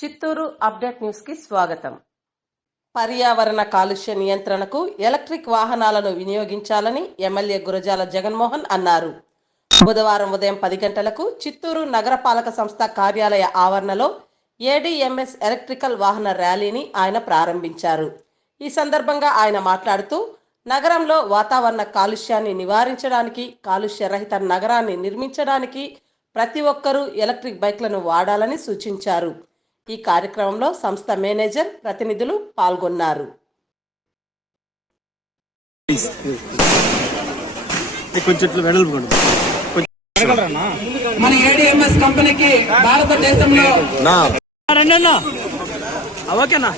Chittoor update news కి స్వాగతం. పర్యావరణ కాలుష్య నియంత్రణకు ఎలక్ట్రిక్ వాహనాలను వినియోగించాలని ఎమ్మెల్యే గురజాల జగన్మోహన్ అన్నారు. బుధవారం ఉదయం 10 గంటలకు చిత్తూరు నగరపాలక సంస్థ కార్యాలయ ఆవరణలో ఏడీఎంఎస్ ఎలక్ట్రికల్ వాహన ర్యాలీని ఆయన ప్రారంభించారు. ఈ సందర్భంగా ఆయన మాట్లాడుతూ నగరంలో వాతావరణ కాలుష్యాన్ని నివారించడానికి, కాలుష్య రహిత నగరాన్ని నిర్మించడానికి ప్రతి ఒక్కరూ ఎలక్ట్రిక్ బైక్లను వాడాలని సూచించారు. ఈ కార్యక్రమంలో సంస్థ మేనేజర్, ప్రతినిధులు పాల్గొన్నారు. మన ఏడీఎంఎస్ కంపెనీకి భారతదేశంలో ఓకేనా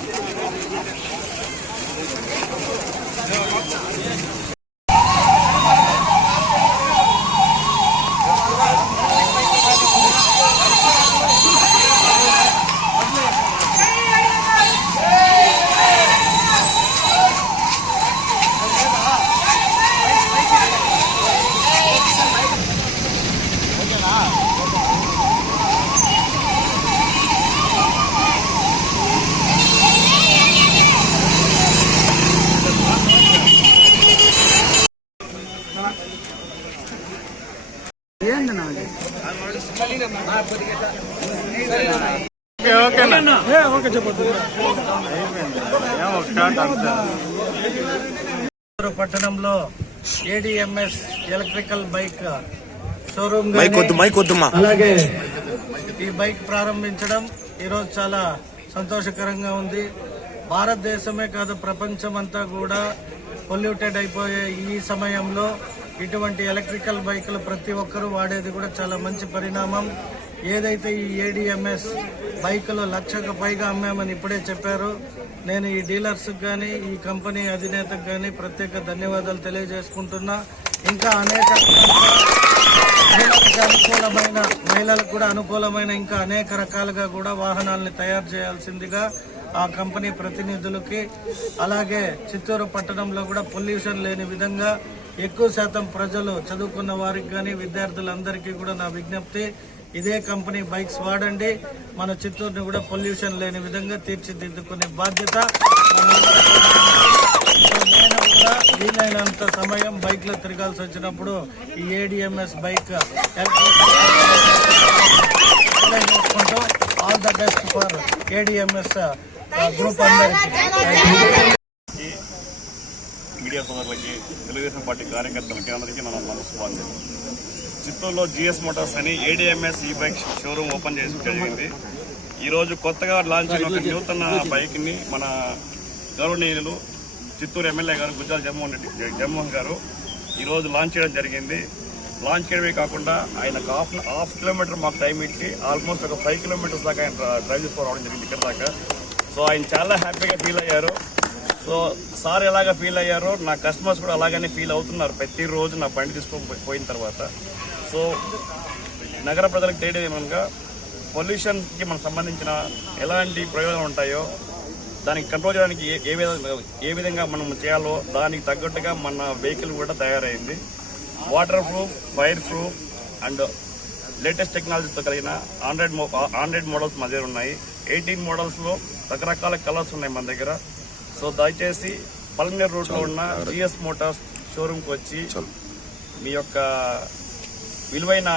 పట్టణంలో ఏడీఎంఎస్ ఎలక్ట్రికల్ బైక్ షోరూమ్ అలాగే ఈ బైక్ ప్రారంభించడం ఈరోజు చాలా సంతోషకరంగా ఉంది. భారతదేశమే కాదు, ప్రపంచం అంతా కూడా పొల్యూటెడ్ అయిపోయే ఈ సమయంలో ఇటువంటి ఎలక్ట్రికల్ బైకులు ప్రతి ఒక్కరూ వాడేది కూడా చాలా మంచి పరిణామం. ఏదైతే ఈ ఏడీఎంఎస్ బైకులు 1,00,000కు పైగా అమ్మామని ఇప్పుడే చెప్పారు. నేను ఈ డీలర్స్కి కానీ, ఈ కంపెనీ అధినేతకు కానీ ప్రత్యేక ధన్యవాదాలు తెలియజేసుకుంటున్నా. ఇంకా అనేక అనుకూలమైన, మహిళలకు కూడా అనుకూలమైన ఇంకా అనేక రకాలుగా కూడా వాహనాలని తయారు చేయాల్సిందిగా ఆ కంపెనీ ప్రతినిధులకి, అలాగే చిత్తూరు పట్టణంలో కూడా పొల్యూషన్ లేని విధంగా ఎక్కువ శాతం ప్రజలు, చదువుకున్న వారికి కానీ విద్యార్థులందరికీ కూడా నా విజ్ఞప్తి, ఇదే కంపెనీ బైక్స్ వాడండి. మన చిత్తూరుని కూడా పొల్యూషన్ లేని విధంగా తీర్చిదిద్దుకునే బాధ్యత. నేను కూడా వీలైనంత సమయం బైక్లో తిరగాల్సి వచ్చినప్పుడు ఈ ఏడీఎంఎస్ బైక్ చేసుకుంటూ all the best for ADMS group అందరికీ. మీడియా సోదరులకి, తెలుగుదేశం పార్టీ కార్యకర్తలకి అందరికీ నా నమస్కారం. చిత్తూరులో జిఎస్ మోటార్స్ అని ఏడీఎంఎస్ ఈ బైక్ షోరూమ్ ఓపెన్ చేసి జరిగింది. ఈరోజు కొత్తగా లాంచ్ అయిన ఒక నూతన బైక్ని మన గౌరవనీయులు చిత్తూరు ఎమ్మెల్యే గారు గురజాల జగన్మోహన్ గారు ఈరోజు లాంచ్ చేయడం జరిగింది. లాంచ్ చేయడమే కాకుండా ఆయన హాఫ్ కిలోమీటర్ మాకు టైం ఇచ్చి ఆల్మోస్ట్ ఒక 5 కిలోమీటర్స్ దాకా ఆయన డ్రైవ్ చేసుకోవడం జరిగింది ఇక్కడ దాకా. సో ఆయన చాలా హ్యాపీగా ఫీల్ అయ్యారు. సో సార్ ఎలాగ ఫీల్ అయ్యారో నా కస్టమర్స్ కూడా అలాగనే ఫీల్ అవుతున్నారు ప్రతిరోజు నా బండి తీసుకొని పోయిన తర్వాత. సో నగర ప్రజలకు తెలియడం ఏమనగా పొల్యూషన్కి మనకు సంబంధించిన ఎలాంటి ప్రయోజనాలు ఉంటాయో దానికి కంట్రోల్ చేయడానికి ఏ విధంగా మనం చేయాలో దానికి తగ్గట్టుగా మన వెహికల్ కూడా తయారైంది. Water proof, fire proof and latest టెక్నాలజీతో కలిగిన 100 మోడల్స్ మన దగ్గర ఉన్నాయి. 18 మోడల్స్లో రకరకాల కలర్స్ ఉన్నాయి మన దగ్గర. సో దయచేసి పల్మనేర్ రోడ్లో ఉన్న జిఎస్ మోటార్స్ షోరూమ్కి వచ్చి మీ యొక్క విలువైన